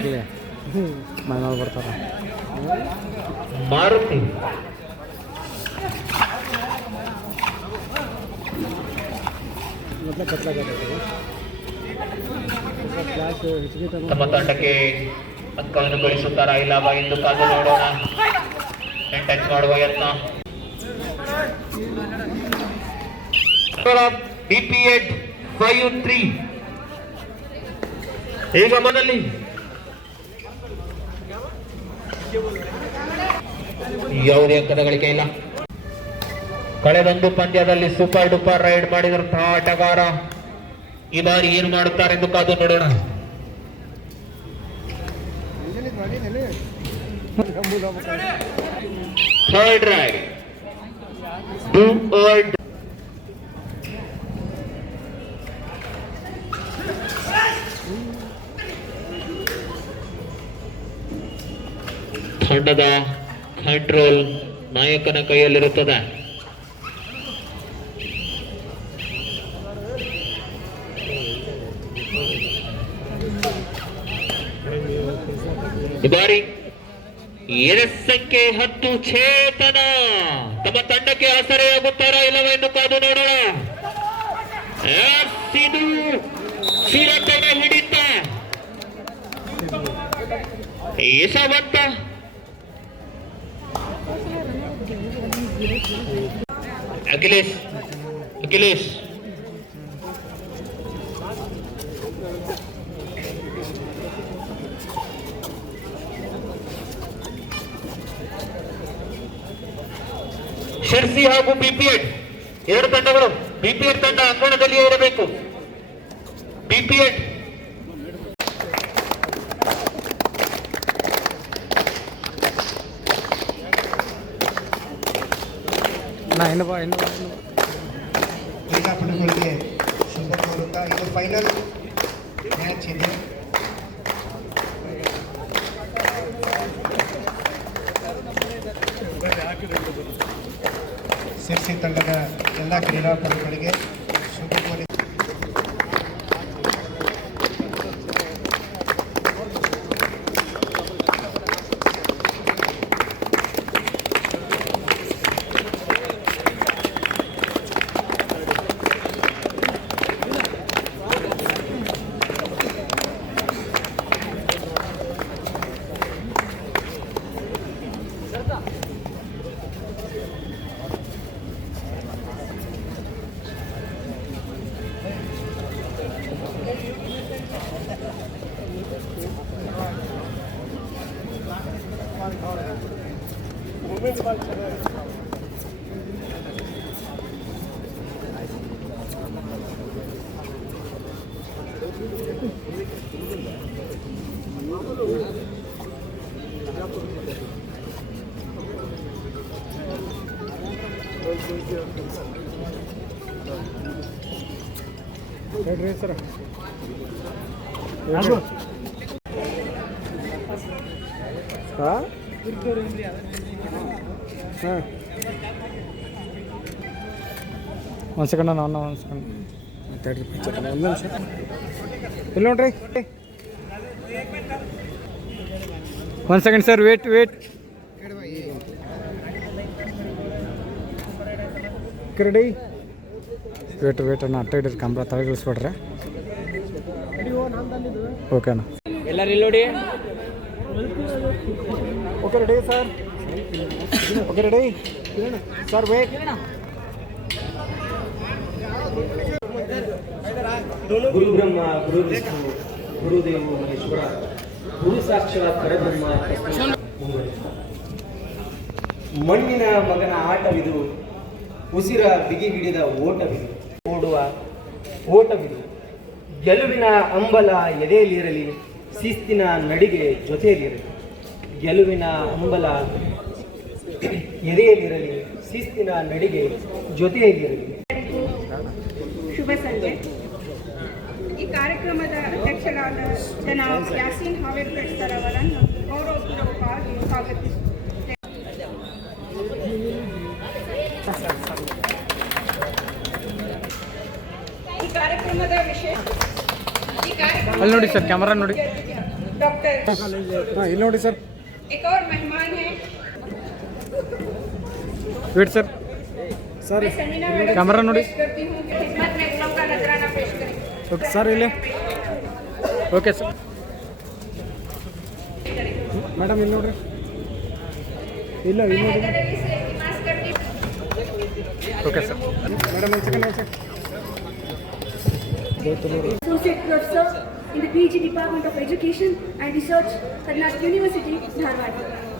ಇರಲಿ ಮನೆ ಬರ್ತಾರೆ ಮಾರುತಿ ತಮ್ಮ ತಂಡಕ್ಕೆ ಅಂಕವನ್ನು ಗಳಿಸುತ್ತಾರಾ ಇಲ್ಲವ ಎಂದು ಕಾದು ನೋಡೋಣ. ಟಚ್ ಮಾಡುವ ಯತ್ನ BP8 5-3 ಈಗ ಮನಲ್ಲಿ ಯಾವುದೇ ಅಂಕದ ಗಳಿಕೆ ಇಲ್ಲ. ಕಳೆದೊಂದು ಪಂದ್ಯದಲ್ಲಿ ಸೂಪರ್ ಡೂಪರ್ ರೈಡ್ ಮಾಡಿದಂತಹ ಆಟಗಾರ ಈ ಬಾರಿ ಏನು ಮಾಡುತ್ತಾರೆ ಎಂದು ಕಾದು ನೋಡೋಣ. ಥರ್ಡ್ ರೈಡ್ ತಂಡದ ಕಂಟ್ರೋಲ್ ನಾಯಕನ ಕೈಯಲ್ಲಿರುತ್ತದೆ. ಈ ಬಾರಿ ಸಂಖ್ಯೆ 10 ಚೇತನ ತಮ್ಮ ತಂಡಕ್ಕೆ ಆಸರೆಯಾಗುತ್ತಾರಾ ಇಲ್ಲವ ಎಂದು ಕಾದು ನೋಡೋಣ. ಇದು ಸಿರತನ ಹಿಡಿತ ಯಶವಂತ ಅಖಿಲೇಶ್ ಶಿರ್ಸಿ ಹಾಗೂ BP8 ಎರಡು ತಂಡಗಳು. BP8 ತಂಡ ಅಂಗಣದಲ್ಲಿಯೇ ಇರಬೇಕು. BP8 ಕ್ರೀಡಾಪಟುಗಳಿಗೆ ಶುಭ ಕೋರುತ್ತಾ ಇದು ಫೈನಲ್ ಮ್ಯಾಚ್ ಇದೆ. ಸಿರ್ಸಿ ತಂಡದ ಎಲ್ಲ ಕ್ರೀಡಾಪಟುಗಳಿಗೆ ಶುಭ ಕೋರಿ ಸರ್ ಹಾಂ ಒಂದು ಸೆಕೆಂಡ್ ನಾನು ಒಂದು ಸೆಕೆಂಡ್ ಒಂದು ನಿಮಿಷ ಇಲ್ಲಿ ನೋಡ್ರಿ ಒಂದು second sir wait ready wait ಅಣ್ಣ ಅಟ್ಟ ಹಿಡಿದು ಕಂಬ್ರ ತಲೆಗಿಳಿಸ್ಬಿಡ್ರೆ ಓಕೆನಾ ಎಲ್ಲರೂ ಇಲ್ಲಿ ನೋಡಿ. Okay ready sir okay ready sir wait ಗುರು ಬ್ರಹ್ಮ ಗುರು ವಿಷ್ಣು ಗುರುದೇವ ಮಹೇಶ್ವರ ಗುರು ಸಾಕ್ಷಾತ್ ಪರಬ್ರಹ್ಮ ಮಣ್ಣಿನ ಮಗನ ಆಟವಿದು, ಉಸಿರ ಬಿಗಿ ಹಿಡಿದ ಓಟವಿದು, ಓಡುವ ಓಟವಿದು, ಗೆಲುವಿನ ಅಂಬಲ ಎದೆಯಲ್ಲಿರಲಿ, ಶಿಸ್ತಿನ ನಡಿಗೆ ಜೊತೆಯಲ್ಲಿರಲಿ. ಗೆಲುವಿನ ಅಂಬಲ ಎದೆಯಲ್ಲಿರಲಿ, ಶಿಸ್ತಿನ ನಡಿಗೆ ಜೊತೆಯಲ್ಲಿರಲಿ. ಶುಭ ಸಂಜೆ. ಈ ಕಾರ್ಯಕ್ರಮದ ಅಧ್ಯಕ್ಷರಾದ ಜನಾಬ್ ಯಾಸೀನ್ ಹಾವೇರ್ಕರ್ ಸರ್ ಅವರನ್ನು ಗೌರವಪೂರ್ವಕವಾಗಿ ಸ್ವಾಗತಿಸುತ್ತೇನೆ. ಈ ಕಾರ್ಯಕ್ರಮದ ವಿಷಯ ಅಲ್ಲಿ ನೋಡಿ ಸರ್ ಕ್ಯಾಮರಾ ನೋಡಿ. डॉक्टर ಹಾಂ ಇಲ್ಲಿ ನೋಡಿ ಸರ್. एक और मेहमान है ವೇಟ್ ಸರ್. ಸರ್ मैं संजना मैडम कैमरा नोड़ी। रिक्वेस्ट करती हूँ कि खिदमत में गुलाम का नजराना पेश करें। ಓಕೆ ಸರ್ ಇಲ್ಲಿ ಓಕೆ ಸರ್. ಮೇಡಮ್ ಇಲ್ಲಿ ನೋಡ್ರಿ. ಇಲ್ಲ मैं ಇಲ್ಲಿ ನೋಡಿ. हैदर अली से इल्तिमास करती हूँ ಓಕೆ ಸರ್. ಮೇಡಮ್ ಒಂದು second sir. Associate Professor in the PG Department of Education and Research, Karnataka University, Dharwad.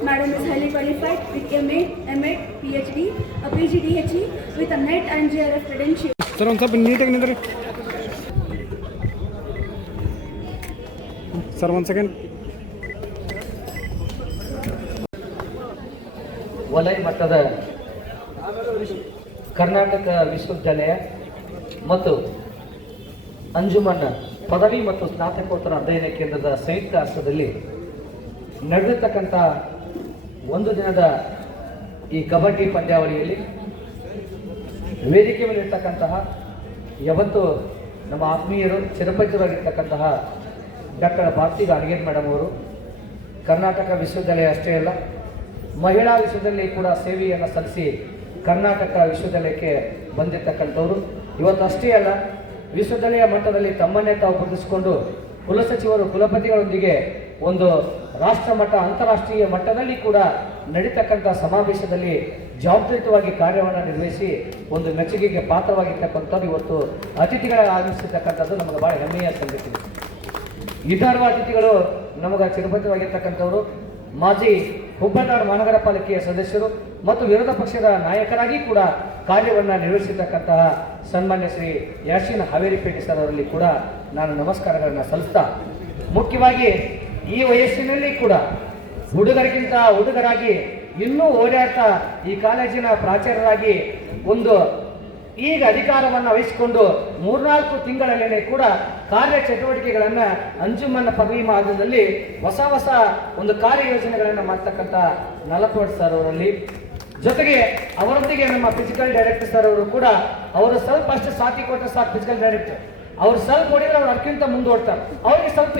Madam is highly qualified with MA, MA, PhD, a PGDHE with a NET and JRF credential. Sir ಒಂದು ಸ್ವಲ್ಪ ನೀಟಾಗಿ ನಿಂದ್ರಿ sir. ಒಂದು second. ವಲಯ ಮಟ್ಟದ ಕರ್ನಾಟಕ ವಿಶ್ವವಿದ್ಯಾಲಯ ಮತ್ತು ಅಂಜುಮನ್ ಪದವಿ ಮತ್ತು ಸ್ನಾತಕೋತ್ತರ ಅಧ್ಯಯನ ಕೇಂದ್ರದ ಸಂಯುಕ್ತ ಆಶ್ರಯದಲ್ಲಿ ನಡೆದಿರ್ತಕ್ಕಂಥ ಒಂದು ದಿನದ ಈ ಕಬಡ್ಡಿ ಪಂದ್ಯಾವಳಿಯಲ್ಲಿ ವೇದಿಕೆ ಮೇಲಿರ್ತಕ್ಕಂತಹ ಯಾವತ್ತು ನಮ್ಮ ಆತ್ಮೀಯರು ಚಿರಪರಿಚಿತರಾಗಿರ್ತಕ್ಕಂತಹ ಡಾಕ್ಟರ್ ಭಾರತಿ ಗಾರ್ಗೇರ್ ಮೇಡಮ್ ಅವರು ಕರ್ನಾಟಕ ವಿಶ್ವವಿದ್ಯಾಲಯ ಅಷ್ಟೇ ಅಲ್ಲ, ಮಹಿಳಾ ವಿಶ್ವದಲ್ಲಿ ಕೂಡ ಸೇವೆಯನ್ನು ಸಲ್ಲಿಸಿ ಕರ್ನಾಟಕ ವಿಶ್ವವಿದ್ಯಾಲಯಕ್ಕೆ ಬಂದಿರತಕ್ಕಂಥವ್ರು. ಇವತ್ತು ಅಷ್ಟೇ ಅಲ್ಲ, ವಿಶ್ವವಿದ್ಯಾಲಯ ಮಟ್ಟದಲ್ಲಿ ತಮ್ಮನ್ನೇ ತಾವು ಗುರುತಿಸಿಕೊಂಡು ಕುಲಸಚಿವರು ಕುಲಪತಿಗಳೊಂದಿಗೆ ಒಂದು ರಾಷ್ಟ್ರ ಮಟ್ಟ ಅಂತಾರಾಷ್ಟ್ರೀಯ ಮಟ್ಟದಲ್ಲಿ ಕೂಡ ನಡೀತಕ್ಕಂಥ ಸಮಾವೇಶದಲ್ಲಿ ಜವಾಬ್ದಾರಿತವಾಗಿ ಕಾರ್ಯವನ್ನು ನಿರ್ವಹಿಸಿ ಒಂದು ಮೆಚ್ಚುಗೆಗೆ ಪಾತ್ರವಾಗಿರ್ತಕ್ಕಂಥದ್ದು ಇವತ್ತು ಅತಿಥಿಗಳ ಆಗಮಿಸಿರ್ತಕ್ಕಂಥದ್ದು ನಮಗೆ ಭಾಳ ಹೆಮ್ಮೆಯ ಸಂಗತಿ. ಇತರವ ಅತಿಥಿಗಳು ನಮಗೆ ಚಿರಪರಿಚಿತವಾಗಿರ್ತಕ್ಕಂಥವರು ಮಾಜಿ ಹುಬ್ಬಳ್ಳಿ ಮಹಾನಗರ ಪಾಲಿಕೆಯ ಸದಸ್ಯರು ಮತ್ತು ವಿರೋಧ ಪಕ್ಷದ ನಾಯಕರಾಗಿ ಕೂಡ ಕಾರ್ಯವನ್ನು ನಿರ್ವಹಿಸಿರ್ತಕ್ಕಂತಹ ಸನ್ಮಾನ್ಯ ಶ್ರೀ ಯಾಸೀನ್ ಹಾವೇರಿಪೇಟೆ ಸರ್ ಅವರಲ್ಲಿ ಕೂಡ ನಾನು ನಮಸ್ಕಾರಗಳನ್ನು ಸಲ್ಲಿಸ್ತಾ, ಮುಖ್ಯವಾಗಿ ಈ ವಯಸ್ಸಿನಲ್ಲಿ ಕೂಡ ಹುಡುಗರಿಗಿಂತ ಹುಡುಗರಾಗಿ ಇನ್ನೂ ಓಡಾಡ್ತಾ ಈ ಕಾಲೇಜಿನ ಪ್ರಾಚಾರ್ಯರಾಗಿ ಒಂದು ಈಗ ಅಧಿಕಾರವನ್ನು ವಹಿಸಿಕೊಂಡು 3-4 ತಿಂಗಳಲ್ಲೇ ಕೂಡ ಕಾರ್ಯ ಚಟುವಟಿಕೆಗಳನ್ನು ಅಂಜುಮನ್ ಪದವಿ ಮಾರ್ಗದಲ್ಲಿ ಹೊಸ ಒಂದು ಕಾರ್ಯಯೋಜನೆಗಳನ್ನು ಮಾಡ್ತಕ್ಕಂಥ 40 ವರ್ಷ ಸರ್ ಅವರಲ್ಲಿ, ಜೊತೆಗೆ ಅವರೊಂದಿಗೆ ನಮ್ಮ ಫಿಸಿಕಲ್ ಡೈರೆಕ್ಟರ್ ಸರ್ ಅವರು ಕೂಡ ಅವರು ಸ್ವಲ್ಪ ಅಷ್ಟು ಸಾಥಿ ಕೊಟ್ಟರೆ ಸಾಕು. ಫಿಸಿಕಲ್ ಡೈರೆಕ್ಟರ್ ಅವ್ರು ಸ್ವಲ್ಪ ಹೊಡಿದ್ರೆ ಅವ್ರು ಅದಕ್ಕಿಂತ ಮುಂದುವರ್ತಾರೆ. ಅವ್ರಿಗೆ ಸ್ವಲ್ಪ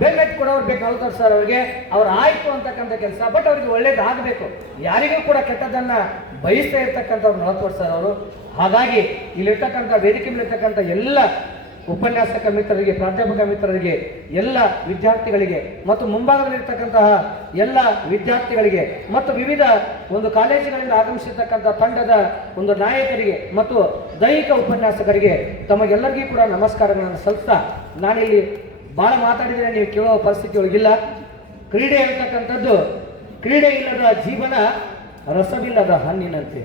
ಬೆನ್ನೆಟ್ಟು ಕೊಡೋರು ಬೇಕು 40 ವರ್ಷ ಸರ್ ಅವ್ರಿಗೆ. ಅವ್ರು ಆಯಿತು ಅಂತಕ್ಕಂಥ ಕೆಲಸ, ಬಟ್ ಅವ್ರಿಗೆ ಒಳ್ಳೇದಾಗಬೇಕು, ಯಾರಿಗೂ ಕೂಡ ಕೆಟ್ಟದನ್ನು ಬಯಸ್ತಾ ಇರ್ತಕ್ಕಂಥವ್ರು 40 ವರ್ಷ ಸರ್ ಅವರು. ಹಾಗಾಗಿ ಇಲ್ಲಿರ್ತಕ್ಕಂಥ ವೇದಿಕೆ ಮೇಲಿರ್ತಕ್ಕಂಥ ಎಲ್ಲ ಉಪನ್ಯಾಸಕ ಮಿತ್ರರಿಗೆ, ಪ್ರಾಧ್ಯಾಪಕ ಮಿತ್ರರಿಗೆ, ಎಲ್ಲ ವಿದ್ಯಾರ್ಥಿಗಳಿಗೆ ಮತ್ತು ಮುಂಭಾಗದಲ್ಲಿರ್ತಕ್ಕಂತಹ ಎಲ್ಲ ವಿದ್ಯಾರ್ಥಿಗಳಿಗೆ ಮತ್ತು ವಿವಿಧ ಒಂದು ಕಾಲೇಜಿನಿಂದ ಆಗಮಿಸಿರ್ತಕ್ಕಂಥ ತಂಡದ ಒಂದು ನಾಯಕರಿಗೆ ಮತ್ತು ದೈಹಿಕ ಉಪನ್ಯಾಸಕರಿಗೆ ತಮಗೆಲ್ಲರಿಗೂ ಕೂಡ ನಮಸ್ಕಾರಗಳನ್ನು ಸಲ್ಲಿಸ್ತಾ, ನಾನಿಲ್ಲಿ ಭಾಳ ಮಾತಾಡಿದರೆ ನೀವು ಕೇಳೋ ಪರಿಸ್ಥಿತಿ ಒಳಗಿಲ್ಲ. ಕ್ರೀಡೆ ಇರತಕ್ಕಂಥದ್ದು, ಕ್ರೀಡೆ ಇಲ್ಲದ ಜೀವನ ರಸವಿಲ್ಲದ ಹಣ್ಣಿನಂತೆ.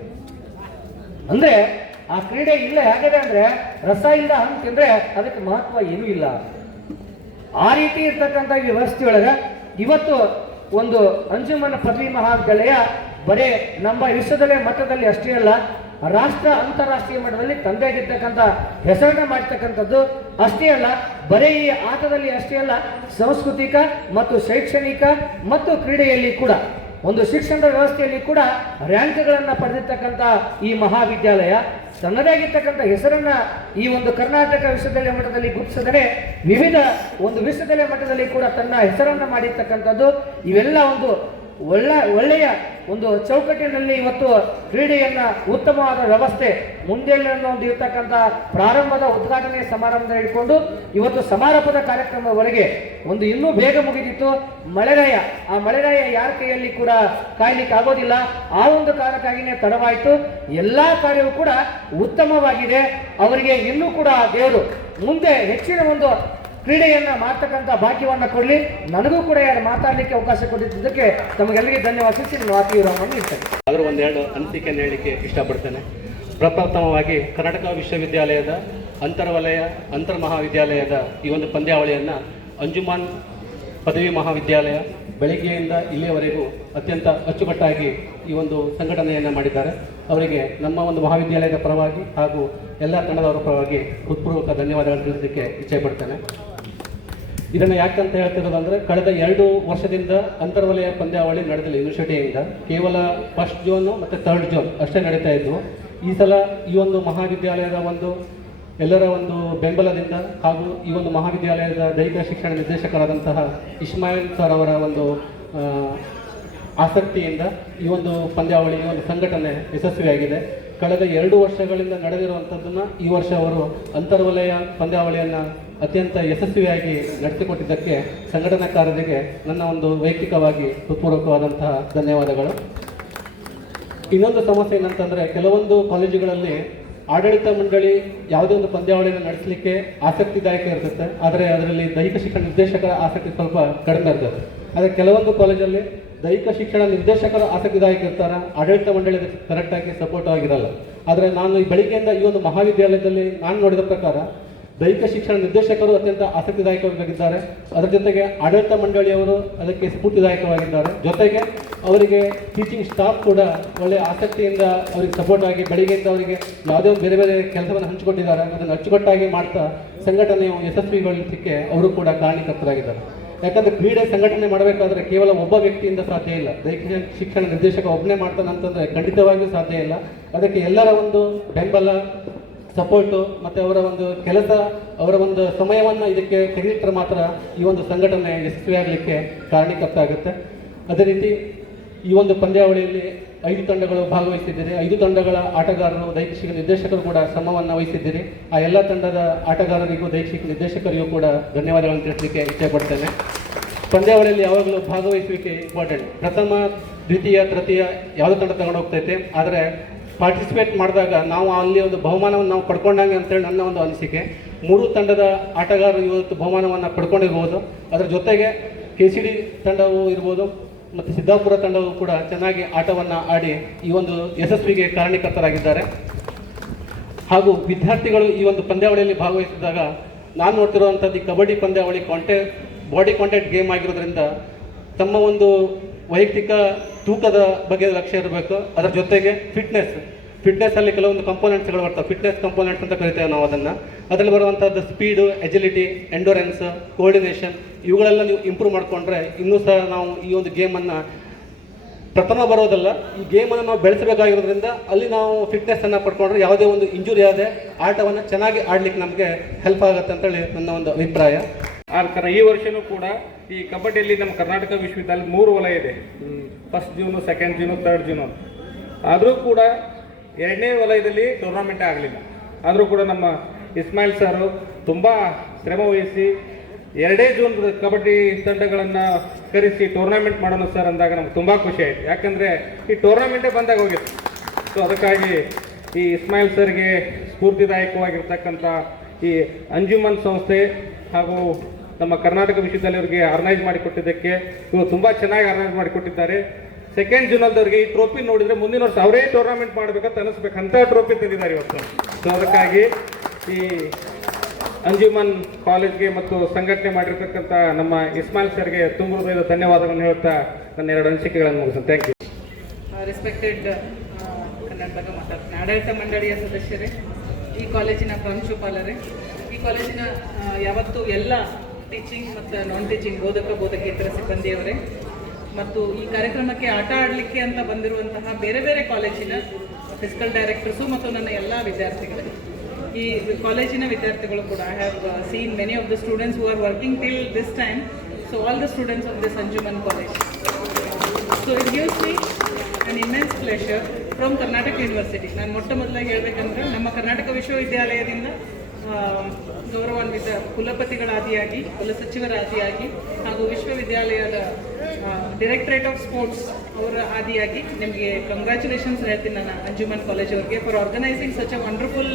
ಅಂದರೆ ಆ ಕ್ರೀಡೆ ಇಲ್ಲ ಹೇಗಿದೆ ಅಂದರೆ ರಸ ಇಲ್ಲ ಹಣ್ಣು ತಿಂದರೆ ಅದಕ್ಕೆ ಮಹತ್ವ ಏನೂ ಇಲ್ಲ. ಆ ರೀತಿ ಇರ್ತಕ್ಕಂಥ ವ್ಯವಸ್ಥೆಯೊಳಗೆ ಇವತ್ತು ಒಂದು ಅಂಜುಮನ್ ಪದವಿ ಮಹಾವಿದ್ಯಾಲಯ ಬರೇ ನಮ್ಮ ವಿಶ್ವದಲ್ಲೇ ಮಟ್ಟದಲ್ಲಿ ಅಷ್ಟೇ ಅಲ್ಲ, ರಾಷ್ಟ್ರ ಅಂತಾರಾಷ್ಟ್ರೀಯ ಮಟ್ಟದಲ್ಲಿ ತಂದೆಯಾಗಿರ್ತಕ್ಕಂಥ ಹೆಸರನ್ನ ಮಾಡ್ತಕ್ಕಂಥದ್ದು ಅಷ್ಟೇ ಅಲ್ಲ, ಬರೀ ಈ ಆಟದಲ್ಲಿ ಅಷ್ಟೇ ಅಲ್ಲ, ಸಾಂಸ್ಕೃತಿಕ ಮತ್ತು ಶೈಕ್ಷಣಿಕ ಮತ್ತು ಕ್ರೀಡೆಯಲ್ಲಿ ಕೂಡ ಒಂದು ಶಿಕ್ಷಣದ ವ್ಯವಸ್ಥೆಯಲ್ಲಿ ಕೂಡ ರ್ಯಾಂಕ್ಗಳನ್ನು ಪಡೆದಿರ್ತಕ್ಕಂಥ ಈ ಮಹಾವಿದ್ಯಾಲಯ ತನ್ನದೇ ಆಗಿರ್ತಕ್ಕಂಥ ಹೆಸರನ್ನ ಈ ಒಂದು ಕರ್ನಾಟಕ ವಿಶ್ವವಿದ್ಯಾಲಯ ಮಟ್ಟದಲ್ಲಿ ಗುರುತಿಸಿದರೆ ವಿವಿಧ ಒಂದು ವಿಶ್ವವಿದ್ಯಾಲಯ ಮಟ್ಟದಲ್ಲಿ ಕೂಡ ತನ್ನ ಹೆಸರನ್ನು ಮಾಡಿರ್ತಕ್ಕಂಥದ್ದು. ಇವೆಲ್ಲ ಒಂದು ಒಳ್ಳೆಯ ಒಂದು ಚೌಕಟ್ಟಿನಲ್ಲಿ ಇವತ್ತು ಕ್ರೀಡೆಯನ್ನ ಉತ್ತಮವಾದ ವ್ಯವಸ್ಥೆ ಮುಂದೆ ಒಂದು ಇರ್ತಕ್ಕಂಥ ಪ್ರಾರಂಭದ ಉದ್ಘಾಟನೆ ಸಮಾರಂಭದ ಹಿಡ್ಕೊಂಡು ಇವತ್ತು ಸಮಾರೋಪದ ಕಾರ್ಯಕ್ರಮದವರೆಗೆ ಒಂದು ಇನ್ನೂ ಬೇಗ ಮುಗಿದಿತ್ತು. ಮಳೆರಾಯ, ಆ ಮಳೆರಾಯ ಯಾರ ಕೈಯಲ್ಲಿ ಕೂಡ ಕಾಯ್ಲಿಕ್ಕೆ ಆಗೋದಿಲ್ಲ. ಆ ಒಂದು ಕಾರಣಕ್ಕಾಗಿಯೇ ತಡವಾಯಿತು. ಎಲ್ಲ ಕಾರ್ಯವೂ ಕೂಡ ಉತ್ತಮವಾಗಿದೆ. ಅವರಿಗೆ ಇನ್ನೂ ಕೂಡ ದೇವರು ಮುಂದೆ ಹೆಚ್ಚಿನ ಒಂದು ಕ್ರೀಡೆಯನ್ನ ಮಾಡ್ತಕ್ಕಂಥ ಭಾಗ್ಯವನ್ನು ಕೊಡಲಿ. ನನಗೂ ಕೂಡ ಯಾರು ಮಾತಾಡಲಿಕ್ಕೆ ಅವಕಾಶ ಕೊಟ್ಟಿದ್ದಕ್ಕೆ ತಮಗೆಲ್ಲರಿಗೆ ಧನ್ಯವಾದಿಸಿ ನಾನು ಆತ್ಮೀಯರವನ್ನು ಇರ್ತೇನೆ. ಆದರೂ ಒಂದೆರಡು ಅನಿಸಿಕೆಯನ್ನು ಹೇಳಲಿಕ್ಕೆ ಇಷ್ಟಪಡ್ತೇನೆ. ಪ್ರಪ್ರಥಮವಾಗಿ ಕರ್ನಾಟಕ ವಿಶ್ವವಿದ್ಯಾಲಯದ ಅಂತರ್ವಲಯ ಅಂತರ್ ಮಹಾವಿದ್ಯಾಲಯದ ಈ ಒಂದು ಪಂದ್ಯಾವಳಿಯನ್ನು ಅಂಜುಮನ್ ಪದವಿ ಮಹಾವಿದ್ಯಾಲಯ ಬೆಳಗ್ಗೆಯಿಂದ ಇಲ್ಲಿಯವರೆಗೂ ಅತ್ಯಂತ ಅಚ್ಚುಕಟ್ಟಾಗಿ ಈ ಒಂದು ಸಂಘಟನೆಯನ್ನು ಮಾಡಿದ್ದಾರೆ. ಅವರಿಗೆ ನಮ್ಮ ಒಂದು ಮಹಾವಿದ್ಯಾಲಯದ ಪರವಾಗಿ ಹಾಗೂ ಎಲ್ಲ ತಂಡದವರ ಪರವಾಗಿ ಹೃತ್ಪೂರ್ವಕ ಧನ್ಯವಾದಗಳನ್ನು ತಿಳಿಸಲಿಕ್ಕೆ ಇಚ್ಛೆಪಡ್ತೇನೆ. ಇದನ್ನು ಯಾಕಂತ ಹೇಳ್ತಿರೋದಂದರೆ, ಕಳೆದ 2 ವರ್ಷದಿಂದ ಅಂತರ್ವಲಯ ಪಂದ್ಯಾವಳಿ ನಡೆದಿಲ್ಲ ಯೂನಿವರ್ಸಿಟಿಯಿಂದ. ಕೇವಲ ಫಸ್ಟ್ ಝೋನು ಮತ್ತು ಥರ್ಡ್ ಝೋನ್ ಅಷ್ಟೇ ನಡೀತಾ ಇದ್ವು. ಈ ಸಲ ಈ ಒಂದು ಮಹಾವಿದ್ಯಾಲಯದ ಒಂದು ಎಲ್ಲರ ಒಂದು ಬೆಂಬಲದಿಂದ ಹಾಗೂ ಈ ಒಂದು ಮಹಾವಿದ್ಯಾಲಯದ ದೈಹಿಕ ಶಿಕ್ಷಣ ನಿರ್ದೇಶಕರಾದಂತಹ ಇಸ್ಮಾಯಿಲ್ ಸರ್ ಅವರ ಒಂದು ಆಸಕ್ತಿಯಿಂದ ಈ ಒಂದು ಪಂದ್ಯಾವಳಿ, ಈ ಒಂದು ಸಂಘಟನೆ ಯಶಸ್ವಿಯಾಗಿದೆ. ಕಳೆದ 2 ವರ್ಷಗಳಿಂದ ನಡೆದಿರುವಂಥದ್ದನ್ನು ಈ ವರ್ಷ ಅವರು ಅಂತರ್ವಲಯ ಪಂದ್ಯಾವಳಿಯನ್ನು ಅತ್ಯಂತ ಯಶಸ್ವಿಯಾಗಿ ನಡೆಸಿಕೊಟ್ಟಿದ್ದಕ್ಕೆ ಸಂಘಟನಾಕಾರರಿಗೆ ನನ್ನ ಒಂದು ವೈಯಕ್ತಿಕವಾಗಿ ಹೃತ್ಪೂರ್ವಕವಾದಂತಹ ಧನ್ಯವಾದಗಳು. ಇನ್ನೊಂದು ಸಮಸ್ಯೆ ಏನಂತಂದರೆ, ಕೆಲವೊಂದು ಕಾಲೇಜುಗಳಲ್ಲಿ ಆಡಳಿತ ಮಂಡಳಿ ಯಾವುದೇ ಒಂದು ಪಂದ್ಯಾವಳಿಯನ್ನು ನಡೆಸಲಿಕ್ಕೆ ಆಸಕ್ತಿದಾಯಕ ಇರ್ತದೆ, ಆದರೆ ಅದರಲ್ಲಿ ದೈಹಿಕ ಶಿಕ್ಷಣ ನಿರ್ದೇಶಕರ ಆಸಕ್ತಿ ಸ್ವಲ್ಪ ಕಡಿಮೆ ಇರ್ತದೆ. ಆದರೆ ಕೆಲವೊಂದು ಕಾಲೇಜಲ್ಲಿ ದೈಹಿಕ ಶಿಕ್ಷಣ ನಿರ್ದೇಶಕರು ಆಸಕ್ತಿದಾಯಕ ಇರ್ತಾರೆ, ಆಡಳಿತ ಮಂಡಳಿ ಕರೆಕ್ಟಾಗಿ ಸಪೋರ್ಟ್ ಆಗಿರಲ್ಲ. ಆದರೆ ನಾನು ಈ ಬೆಳಿಗ್ಗೆಯಿಂದ ಈ ಒಂದು ಮಹಾವಿದ್ಯಾಲಯದಲ್ಲಿ ನಾನು ನೋಡಿದ ಪ್ರಕಾರ ದೈಹಿಕ ಶಿಕ್ಷಣ ನಿರ್ದೇಶಕರು ಅತ್ಯಂತ ಆಸಕ್ತಿದಾಯಕವಾಗಿದ್ದಾರೆ, ಅದರ ಜೊತೆಗೆ ಆಡಳಿತ ಮಂಡಳಿಯವರು ಅದಕ್ಕೆ ಸ್ಫೂರ್ತಿದಾಯಕವಾಗಿದ್ದಾರೆ. ಜೊತೆಗೆ ಅವರಿಗೆ ಟೀಚಿಂಗ್ ಸ್ಟಾಫ್ ಕೂಡ ಒಳ್ಳೆಯ ಆಸಕ್ತಿಯಿಂದ ಅವರಿಗೆ ಸಪೋರ್ಟ್ ಆಗಿ ಬೆಳಿಗ್ಗೆಯಿಂದ ಅವರಿಗೆ ಯಾವುದೇ ಒಂದು ಬೇರೆ ಬೇರೆ ಕೆಲಸವನ್ನು ಹಂಚಿಕೊಟ್ಟಿದ್ದಾರೆ. ಅದನ್ನು ಅಚ್ಚುಕಟ್ಟಾಗಿ ಮಾಡ್ತಾ ಸಂಘಟನೆಯು ಯಶಸ್ವಿಗೊಳಿಸಲಿಕ್ಕೆ ಅವರು ಕೂಡ ಕಾರಣಕರ್ತರಾಗಿದ್ದಾರೆ. ಯಾಕಂದರೆ ಕ್ರೀಡೆ ಸಂಘಟನೆ ಮಾಡಬೇಕಾದ್ರೆ ಕೇವಲ ಒಬ್ಬ ವ್ಯಕ್ತಿಯಿಂದ ಸಾಧ್ಯ ಇಲ್ಲ. ದೈಹಿಕ ಶಿಕ್ಷಣ ನಿರ್ದೇಶಕ ಒಬ್ಬನೇ ಮಾಡ್ತಾನಂತಂದರೆ ಖಂಡಿತವಾಗಿಯೂ ಸಾಧ್ಯ ಇಲ್ಲ. ಅದಕ್ಕೆ ಎಲ್ಲರ ಒಂದು ಬೆಂಬಲ, ಸಪೋರ್ಟು ಮತ್ತು ಅವರ ಒಂದು ಕೆಲಸ, ಅವರ ಒಂದು ಸಮಯವನ್ನು ಇದಕ್ಕೆ ತೆಗೆದಿಟ್ಟರೆ ಮಾತ್ರ ಈ ಒಂದು ಸಂಘಟನೆ ಯಶಸ್ವಿಯಾಗಲಿಕ್ಕೆ ಕಾರಣಕರ್ತ ಆಗುತ್ತೆ. ಅದೇ ರೀತಿ ಈ ಒಂದು ಪಂದ್ಯಾವಳಿಯಲ್ಲಿ 5 ತಂಡಗಳು ಭಾಗವಹಿಸಿದ್ದೀರಿ. 5 ತಂಡಗಳ ಆಟಗಾರರು, ದೈಹಿಕ ಶಿಕ್ಷಣ ನಿರ್ದೇಶಕರು ಕೂಡ ಶ್ರಮವನ್ನು ವಹಿಸಿದ್ದೀರಿ. ಆ ಎಲ್ಲ ತಂಡದ ಆಟಗಾರರಿಗೂ ದೈಹಿಕ ಶಿಕ್ಷಣ ನಿರ್ದೇಶಕರಿಗೂ ಕೂಡ ಧನ್ಯವಾದಗಳನ್ನು ತಿಳಿಸಲಿಕ್ಕೆ ಇಷ್ಟಪಡ್ತೇನೆ. ಪಂದ್ಯಾವಳಿಯಲ್ಲಿ ಯಾವಾಗಲೂ ಭಾಗವಹಿಸುವಿಕೆ ಇಂಪಾರ್ಟೆಂಟ್. ಪ್ರಥಮ, ದ್ವಿತೀಯ, ತೃತೀಯ ಯಾವುದೇ ತಂಡ ತಗೊಂಡು ಹೋಗ್ತೈತೆ, ಆದರೆ ಪಾರ್ಟಿಸಿಪೇಟ್ ಮಾಡಿದಾಗ ನಾವು ಅಲ್ಲಿ ಒಂದು ಬಹುಮಾನವನ್ನು ನಾವು ಪಡ್ಕೊಂಡಂಗೆ ಅಂತೇಳಿ ನನ್ನ ಒಂದು ಅನಿಸಿಕೆ. 3 ತಂಡದ ಆಟಗಾರರು ಇವತ್ತು ಬಹುಮಾನವನ್ನು ಪಡ್ಕೊಂಡಿರ್ಬೋದು. ಅದರ ಜೊತೆಗೆ KCD ತಂಡವೂ ಇರ್ಬೋದು ಮತ್ತು ಸಿದ್ದಾಪುರ ತಂಡವು ಕೂಡ ಚೆನ್ನಾಗಿ ಆಟವನ್ನು ಆಡಿ ಈ ಒಂದು ಯಶಸ್ವಿಗೆ ಕಾರಣಕರ್ತರಾಗಿದ್ದಾರೆ. ಹಾಗೂ ವಿದ್ಯಾರ್ಥಿಗಳು ಈ ಒಂದು ಪಂದ್ಯಾವಳಿಯಲ್ಲಿ ಭಾಗವಹಿಸಿದಾಗ ನಾನು ನೋಡ್ತಿರುವಂಥದ್ದು, ಈ ಕಬಡ್ಡಿ ಪಂದ್ಯಾವಳಿ ಬಾಡಿ ಕಾಂಟ್ಯಾಕ್ಟ್ ಗೇಮ್ ಆಗಿರೋದ್ರಿಂದ ತಮ್ಮ ಒಂದು ವೈಯಕ್ತಿಕ ತೂಕದ ಬಗ್ಗೆ ಲಕ್ಷ್ಯ ಇರಬೇಕು. ಅದರ ಜೊತೆಗೆ ಫಿಟ್ನೆಸ್ಸಲ್ಲಿ ಕೆಲವೊಂದು ಕಂಪೋನೆಂಟ್ಸ್ಗಳು ಬರ್ತವೆ. ಫಿಟ್ನೆಸ್ ಕಂಪೋನೆಂಟ್ಸ್ ಅಂತ ಕರಿತೇವೆ ನಾವು ಅದನ್ನು. ಅದರಲ್ಲಿ ಬರುವಂಥದ್ದು ಸ್ಪೀಡು, ಎಜಿಲಿಟಿ, ಎಂಡೋರೆನ್ಸ್, ಕೋಆರ್ಡಿನೇಷನ್, ಇವುಗಳೆಲ್ಲ ನೀವು ಇಂಪ್ರೂವ್ ಮಾಡಿಕೊಂಡ್ರೆ ಇನ್ನೂ ಸಹ ನಾವು ಈ ಒಂದು ಗೇಮನ್ನು ಪ್ರಥಮ ಬರೋದಲ್ಲ, ಈ ಗೇಮನ್ನು ನಾವು ಬೆಳೆಸಬೇಕಾಗಿರೋದ್ರಿಂದ ಅಲ್ಲಿ ನಾವು ಫಿಟ್ನೆಸ್ಸನ್ನು ಪಡ್ಕೊಂಡ್ರೆ ಯಾವುದೇ ಒಂದು ಇಂಜುರಿ ಆದ ಆಟವನ್ನು ಚೆನ್ನಾಗಿ ಆಡಲಿಕ್ಕೆ ನಮಗೆ ಹೆಲ್ಪ್ ಆಗುತ್ತೆ ಅಂತೇಳಿ ನನ್ನ ಒಂದು ಅಭಿಪ್ರಾಯ. ಆ ಥರ ಈ ವರ್ಷವೂ ಕೂಡ ಈ ಕಬಡ್ಡಿಯಲ್ಲಿ ನಮ್ಮ ಕರ್ನಾಟಕ ವಿಶ್ವವಿದ್ಯಾಲಯ 3 ವಲಯ ಇದೆ. First June, second June, third June. ಆದರೂ ಕೂಡ 2ನೇ ವಲಯದಲ್ಲಿ ಟೂರ್ನಾಮೆಂಟೇ ಆಗಲಿಲ್ಲ. ಆದರೂ ಕೂಡ ನಮ್ಮ ಇಸ್ಮಾಯಿಲ್ ಸರು ತುಂಬ ಶ್ರಮ ವಹಿಸಿ 2 ಜೂನ್ ಕಬಡ್ಡಿ ತಂಡಗಳನ್ನು ಕರೆಸಿ ಟೂರ್ನಾಮೆಂಟ್ ಮಾಡೋಣ ಸರ್ ಅಂದಾಗ ನಮ್ಗೆ ತುಂಬ ಖುಷಿ ಆಯಿತು. ಯಾಕಂದರೆ ಈ ಟೂರ್ನಾಮೆಂಟೇ ಬಂದಾಗ ಹೋಗಿತ್ತು. ಸೊ ಅದಕ್ಕಾಗಿ ಈ ಇಸ್ಮಾಯಿಲ್ ಸರ್ಗೆ ಸ್ಫೂರ್ತಿದಾಯಕವಾಗಿರ್ತಕ್ಕಂಥ ಈ ಅಂಜುಮನ್ ಸಂಸ್ಥೆ ಹಾಗೂ ನಮ್ಮ ಕರ್ನಾಟಕ ವಿಶ್ವವಿದ್ಯಾಲಯವರಿಗೆ ಆರ್ಗನೈಸ್ ಮಾಡಿಕೊಟ್ಟಿದ್ದಕ್ಕೆ ಇವರು ತುಂಬ ಚೆನ್ನಾಗಿ ಆರ್ಗನೈಸ್ ಮಾಡಿಕೊಟ್ಟಿದ್ದಾರೆ. ಸೆಕೆಂಡ್ ಜೂನಲ್ದವ್ರಿಗೆ ಈ ಟ್ರೋಫಿ ನೋಡಿದರೆ ಮುಂದಿನ ವರ್ಷ ಅವರೇ ಟೂರ್ನಾಮೆಂಟ್ ಮಾಡಬೇಕಂತ ಅನಿಸ್ಬೇಕು, ಅಂಥ ಟ್ರೋಫಿ ತಂದಿದ್ದಾರೆ ಇವತ್ತು. ಸೊ ಅದಕ್ಕಾಗಿ ಈ ಅಂಜುಮನ್ ಕಾಲೇಜ್ಗೆ ಮತ್ತು ಸಂಘಟನೆ ಮಾಡಿರ್ತಕ್ಕಂಥ ನಮ್ಮ ಇಸ್ಮಾಯಿಲ್ ಸರ್ಗೆ ತುಂಬ ಹೃದಯದ ಧನ್ಯವಾದಗಳನ್ನು ಹೇಳ್ತಾ ನನ್ನ 2 ಅನಿಸಿಕೆಗಳನ್ನು ಮುಗಿಸ್ತೇನೆ. Thank you. ರೆಸ್ಪೆಕ್ಟೆಡ್ ಕನ್ನಡದಾಗ ಮಾತಾಡ್ತೀನಿ. ಆಡಳಿತ ಮಂಡಳಿಯ ಸದಸ್ಯರೇ, ಈ ಕಾಲೇಜಿನ ಪ್ರಾಂಶುಪಾಲರೇ, ಈ ಕಾಲೇಜಿನ ಯಾವತ್ತೂ ಎಲ್ಲ ಟೀಚಿಂಗ್ ಮತ್ತು ನಾನ್ ಟೀಚಿಂಗ್ ಬೋಧಕೇತರ ಸಿಬ್ಬಂದಿಯವರೇ, ಮತ್ತು ಈ ಕಾರ್ಯಕ್ರಮಕ್ಕೆ ಆಟ ಆಡಲಿಕ್ಕೆ ಅಂತ ಬಂದಿರುವಂತಹ ಬೇರೆ ಬೇರೆ ಕಾಲೇಜಿನ ಫಿಸಿಕಲ್ ಡೈರೆಕ್ಟರ್ಸು ಮತ್ತು ನನ್ನ ಎಲ್ಲ ವಿದ್ಯಾರ್ಥಿಗಳೇ. ಈ ಕಾಲೇಜಿನ ವಿದ್ಯಾರ್ಥಿಗಳು ಕೂಡ I have seen many of the students who are working till this time. So all the students of this Anjuman college. So it gives me an immense pleasure from Karnataka university. ನಾನು ಮೊದಲಾಗಿ ಹೇಳಬೇಕಂದ್ರೆ ನಮ್ಮ ಕರ್ನಾಟಕ ವಿಶ್ವವಿದ್ಯಾಲಯದಿಂದ ಗೌರವಾನ್ವಿತ ಕುಲಪತಿಗಳಾದಿಯಾಗಿ, ಕುಲಸಚಿವರ ಆದಿಯಾಗಿ ಹಾಗೂ ವಿಶ್ವವಿದ್ಯಾಲಯದ ಡೈರೆಕ್ಟರೇಟ್ ಆಫ್ ಸ್ಪೋರ್ಟ್ಸ್ ಅವರ ಆದಿಯಾಗಿ ನಿಮಗೆ ಕಂಗ್ರ್ಯಾಚುಲೇಷನ್ಸ್ ಹೇಳ್ತೀನಿ ನಾನು ಅಂಜುಮನ್ ಕಾಲೇಜ್ ಅವರಿಗೆ for organising such a wonderful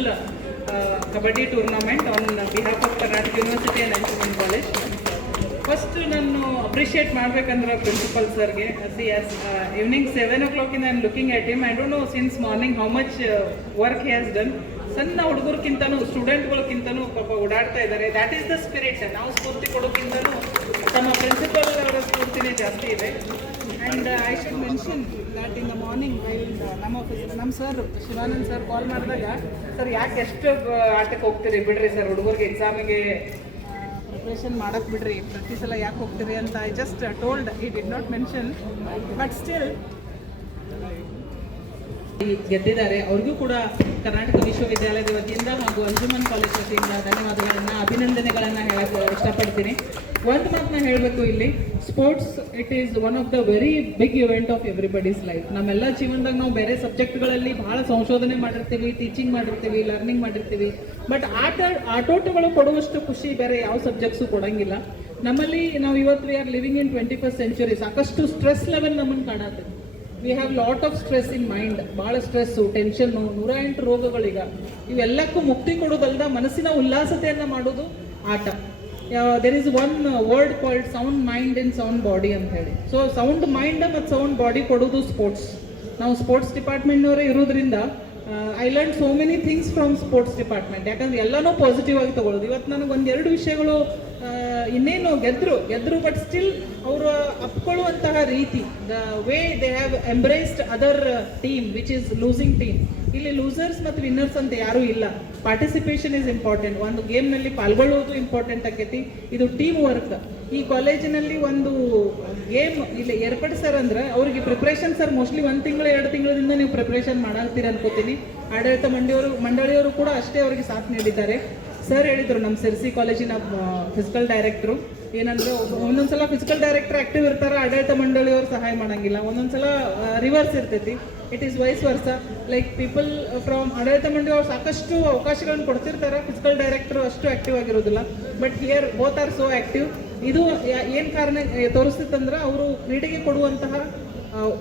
kabaddi tournament on behalf of Karnataka university and Anjuman college. First ನಾನು ಅಪ್ರಿಷಿಯೇಟ್ ಮಾಡಬೇಕಂದ್ರೆ ಪ್ರಿನ್ಸಿಪಲ್ ಸರ್ಗೆ. See as evening 7 o'clock I am looking at him. I don't know since morning how much work he has done. ಸಣ್ಣ ಹುಡುಗರ್ಕಿಂತನೂ ಸ್ಟೂಡೆಂಟ್ಗಳಿಗಿಂತನೂ ಪಾಪ ಓಡಾಡ್ತಾ ಇದ್ದಾರೆ. That is the spirit. ನಾವು ಸ್ಫೂರ್ತಿ ಕೊಡೋಕ್ಕಿಂತನೂ ನಮ್ಮ ಪ್ರಿನ್ಸಿಪಲ್ ಅವರ ಸ್ಫೂರ್ತಿನೇ ಜಾಸ್ತಿ ಇದೆ. And I should mention that in the morning ನಮ್ಮ ಸರ್ ಶಿವಾನಂದ್ ಸರ್ ಕಾಲ್ ಮಾಡಿದಾಗ, ಸರ್ ಯಾಕೆ ಎಷ್ಟು ಆಟಕ್ಕೆ ಹೋಗ್ತೀರಿ, ಬಿಡ್ರಿ ಸರ್ ಹುಡುಗರಿಗೆ ಎಕ್ಸಾಮಿಗೆ ಪ್ರಿಪ್ರೇಷನ್ ಮಾಡೋಕ್ಕೆ ಬಿಡ್ರಿ, ಪ್ರತಿ ಸಲ ಯಾಕೆ ಹೋಗ್ತೀರಿ ಅಂತ ಐ ಜಸ್ಟ್ ಟೋಲ್ಡ್. ಈ did not mention, but still ಗೆದ್ದಿದ್ದಾರೆ. ಅವ್ರಿಗೂ ಕೂಡ ಕರ್ನಾಟಕ ವಿಶ್ವವಿದ್ಯಾಲಯದ ವತಿಯಿಂದ ಹಾಗೂ ಅಂಜುಮನ್ ಕಾಲೇಜ್ ವತಿಯಿಂದ ಧನ್ಯವಾದಗಳನ್ನು, ಅಭಿನಂದನೆಗಳನ್ನು ಹೇಳಕ್ಕೆ ಇಷ್ಟಪಡ್ತೀನಿ. ಒಂದು ಮಾತನ್ನ ಹೇಳಬೇಕು, ಇಲ್ಲಿ sports it is one of the very big event of everybody's life. ನಮ್ಮೆಲ್ಲ ಜೀವನದಾಗ ನಾವು ಬೇರೆ ಸಬ್ಜೆಕ್ಟ್ಗಳಲ್ಲಿ ಬಹಳ ಸಂಶೋಧನೆ ಮಾಡಿರ್ತೀವಿ, ಟೀಚಿಂಗ್ ಮಾಡಿರ್ತೀವಿ, ಲರ್ನಿಂಗ್ ಮಾಡಿರ್ತೀವಿ. ಬಟ್ ಆಟೋಟಗಳು ಕೊಡುವಷ್ಟು ಖುಷಿ ಬೇರೆ ಯಾವ ಸಬ್ಜೆಕ್ಟ್ಸು ಕೊಡಂಗಿಲ್ಲ. ನಮ್ಮಲ್ಲಿ ನಾವು ಇವತ್ತು we are living in 21st century. ಸಾಕಷ್ಟು ಸ್ಟ್ರೆಸ್ ಲೆವೆಲ್ ನಮ್ಮನ್ನು ಕಾಣತ್ತೆ. We have lot of stress in mind. ಭಾಳ ಸ್ಟ್ರೆಸ್ಸು, ಟೆನ್ಷನ್ನು, 108 ರೋಗಗಳೀಗ. ಇವೆಲ್ಲಕ್ಕೂ ಮುಕ್ತಿ ಕೊಡೋದಲ್ದ ಮನಸ್ಸಿನ ಉಲ್ಲಾಸತೆಯನ್ನು ಮಾಡೋದು ಆಟ. There is one word called sound mind in sound body ಅಂತ ಹೇಳಿ. ಸೊ ಸೌಂಡ್ ಮೈಂಡ್ ಮತ್ತು ಸೌಂಡ್ ಬಾಡಿ ಕೊಡೋದು ಸ್ಪೋರ್ಟ್ಸ್. ನಾವು ಸ್ಪೋರ್ಟ್ಸ್ ಡಿಪಾರ್ಟ್ಮೆಂಟ್ನವರೇ ಇರೋದ್ರಿಂದ I learn so many things from sports department. ಯಾಕಂದ್ರೆ ಎಲ್ಲನೂ ಪಾಸಿಟಿವ್ ಆಗಿ ತಗೊಳ್ಳೋದು. ಇವತ್ತು ನನಗೆ ಒಂದೆರಡು ವಿಷಯಗಳು ಇನ್ನೇನು ಗೆದ್ರು ಬಟ್ ಸ್ಟಿಲ್ ಅವರು ಅಪ್ಕೊಳ್ಳುವಂತಹ ರೀತಿ, the way they have embraced other team which is losing team. ಇಲ್ಲಿ ಲೂಸರ್ಸ್ ಮತ್ತು ವಿನ್ನರ್ಸ್ ಅಂತ ಯಾರೂ ಇಲ್ಲ. Participation is important. ಒಂದು ಗೇಮ್ನಲ್ಲಿ ಪಾಲ್ಗೊಳ್ಳುವುದು ಇಂಪಾರ್ಟೆಂಟ್ ಆಕೈತಿ. ಇದು ಟೀಮ್ ವರ್ಕ್. ಈ ಕಾಲೇಜಿನಲ್ಲಿ ಒಂದು ಗೇಮ್ ಇಲ್ಲಿ ಏರ್ಪಡಿಸ್ಯಾರಂದ್ರೆ ಅವ್ರಿಗೆ ಪ್ರಿಪ್ರೇಷನ್ ಸರ್ ಮೋಸ್ಟ್ಲಿ 1 ತಿಂಗಳು 2 ತಿಂಗಳಿಂದ ನೀವು ಪ್ರಿಪ್ರೇಷನ್ ಮಾಡಾಕ್ತೀರ ಅನ್ಕೋತೀನಿ. ಆಡಳಿತ ಮಂಡಳಿಯವರು ಕೂಡ ಅಷ್ಟೇ ಅವರಿಗೆ ಸಾಥ್ ನೀಡಿದ್ದಾರೆ. ಸರ್ ಹೇಳಿದರು, ನಮ್ಮ ಸಿರ್ಸಿ ಕಾಲೇಜಿನ ಫಿಸಿಕಲ್ ಡೈರೆಕ್ಟ್ರು ಏನಂದ್ರೆ, ಒಂದೊಂದ್ಸಲ ಫಿಸಿಕಲ್ ಡೈರೆಕ್ಟರ್ ಆಕ್ಟಿವ್ ಇರ್ತಾರೆ, ಆಡಳಿತ ಮಂಡಳಿಯವರು ಸಹಾಯ ಮಾಡಂಗಿಲ್ಲ. ಒಂದೊಂದ್ಸಲ ರಿವರ್ಸ್ ಇರ್ತೈತಿ. ಇಟ್ ಈಸ್ ವೈಸ್ ವರ್ಸ. ಲೈಕ್ ಪೀಪಲ್ ಫ್ರಮ್ ಆಡಳಿತ ಮಂಡಳಿಯವರು ಸಾಕಷ್ಟು ಅವಕಾಶಗಳನ್ನು ಕೊಡ್ತಿರ್ತಾರೆ, ಫಿಸಿಕಲ್ ಡೈರೆಕ್ಟರ್ ಅಷ್ಟು ಆಕ್ಟಿವ್ ಆಗಿರೋದಿಲ್ಲ. But here both are so active. ಇದು ಏನು ಕಾರಣ ತೋರಿಸ್ತೈತಂದ್ರೆ ಅವರು ಕ್ರೀಡೆಗೆ ಕೊಡುವಂತಹ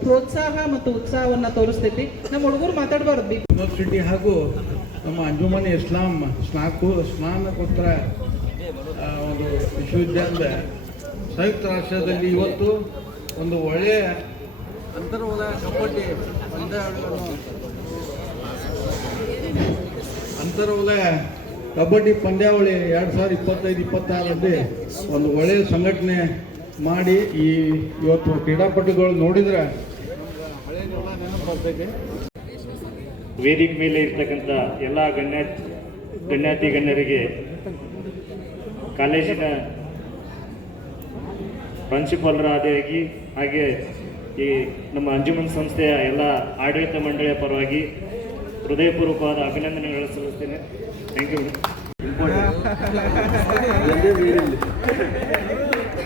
ಪ್ರೋತ್ಸಾಹ ಮತ್ತು ಉತ್ಸಾಹವನ್ನು ತೋರಿಸ್ತೈತಿ. ನಮ್ಮ ಹುಡುಗರು ಮಾತಾಡಬಾರ್ದು. ಯೂನಿವರ್ಸಿಟಿ ಹಾಗೂ ನಮ್ಮ ಅಂಜುಮನ್ ಇಸ್ಲಾಂ ಸ್ನಾತಕೋತ್ತರ ಒಂದು ವಿಶ್ವವಿದ್ಯಾಲಯದ ಸಂಯುಕ್ತ ರಾಷ್ಟ್ರದಲ್ಲಿ ಇವತ್ತು ಒಂದು ಒಳ್ಳೆಯ ಅಂತರ್ವಲಯ ಕಬಡ್ಡಿ ಪಂದ್ಯಾವಳಿಗಳನ್ನು ಅಂತರ್ವಲಯ ಕಬಡ್ಡಿ ಪಂದ್ಯಾವಳಿ 2025-26ರಲ್ಲಿ ಒಂದು ಒಳ್ಳೆಯ ಸಂಘಟನೆ ಮಾಡಿ ಇವತ್ತು ಕ್ರೀಡಾಪಟುಗಳು ನೋಡಿದ್ರೆ ಹಳೆ ನೆನಪು ಬರ್ತೈತೆ. ವೇದಿಕೆ ಮೇಲೆ ಇರ್ತಕ್ಕಂಥ ಎಲ್ಲ ಗಣ್ಯಾತಿ ಗಣ್ಯರಿಗೆ, ಕಾಲೇಜಿನ ಪ್ರಾಂಶುಪಾಲರಾಗಿ, ಹಾಗೆ ಈ ನಮ್ಮ ಅಂಜುಮನ್ ಸಂಸ್ಥೆಯ ಎಲ್ಲ ಆಡಳಿತ ಮಂಡಳಿಯ ಪರವಾಗಿ ಹೃದಯಪೂರ್ವಕವಾದ ಅಭಿನಂದನೆಗಳು ಸಲ್ಲಿಸ್ತೇನೆ. Thank you.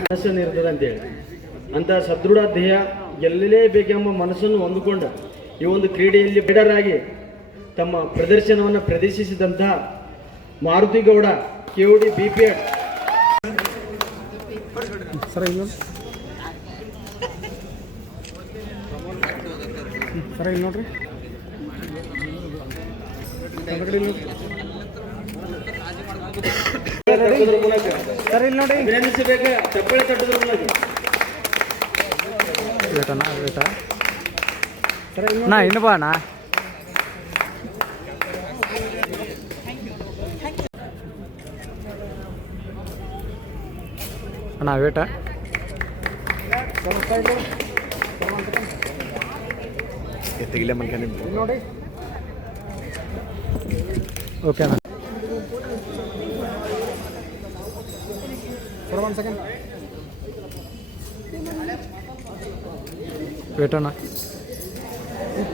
ಮನಸ್ಸನ್ನು ಇರ್ತದೆ ಅಂತೇಳಿ ಅಂತ ಸದೃಢ ದೇಹ ಗೆಲ್ಲಲೇಬೇಕೆಂಬ ಮನಸ್ಸನ್ನು ಹೊಂದಿಕೊಂಡು ಈ ಒಂದು ಕ್ರೀಡೆಯಲ್ಲಿ ಲೀಡರ್ ಆಗಿ ತಮ್ಮ ಪ್ರದರ್ಶನವನ್ನು ಪ್ರದರ್ಶಿಸಿದಂತಹ Maruti Gowda KOD BPEd sir ಇಲ್ಲಿ ನೋಡ್ರಿ ಅಭಿನಂದಿಸಬೇಕು. ಚಪ್ಪಳೆ ತಟ್ಟೋದ್ರ ಮೂಲಕ ಇನ್ನೂ ಅಣ್ಣ ಅಣ್ಣ ವೇಟ ತೆಗಿಲೆ ಮನ್ಕ ನೋಡಿ. ಓಕೆ ಅಣ್ಣ, 1 ಸೆಕೆಂಡ್ ವೇಟ್ ಅಣ್ಣ.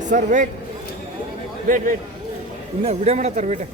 ಸರ್ ವೇಟ್ ಇನ್ನು ವಿಡಿಯೋ ಮಾಡತ್ತಾರೆ ವೇಟ್.